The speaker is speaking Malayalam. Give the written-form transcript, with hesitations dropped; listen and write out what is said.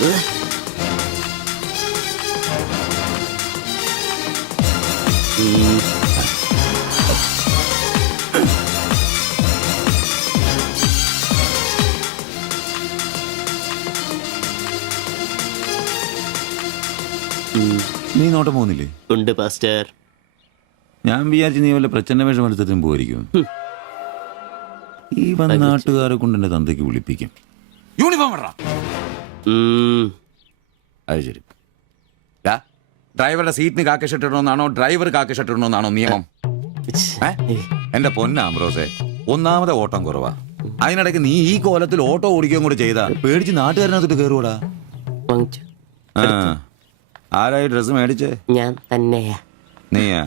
നീ നോട്ടം പോകുന്നില്ലേ? ഉണ്ട് പാസ്റ്റർ. ഞാൻ വിചാരിച്ചു നീ വല്ല പ്രച്ഛന്ന വേഷം എടുത്തിട്ടും പോയിരിക്കും. ഈ വന്ന നാട്ടുകാരെ കൊണ്ട് എന്റെ തന്തയ്ക്ക് വിളിപ്പിക്കും. യൂണിഫോം ഇടറാ. അത് ശരി. ഡ്രൈവറുടെ സീറ്റിന് കാക്ക ഷർട്ട് ഇടണമെന്നാണോ ഡ്രൈവർ കാക്ക ഷർട്ട് ഇടണമെന്നാണോ നിയമം? എന്റെ പൊന്ന ആംബ്രോസെ, ഒന്നാമത്തെ ഓട്ടം കുറവാ. അതിനിടയ്ക്ക് നീ ഈ കോലത്തിൽ ഓട്ടോ ഓടിക്കുകയും കൂടെ ചെയ്താ പേടിച്ച് നാട്ടുകാരനകത്തിട്ട് കയറുകൂടാ. ആരായി ഡ്രസ് മേടിച്ചേ? ഞാൻ തന്നെയാ. നീയാ?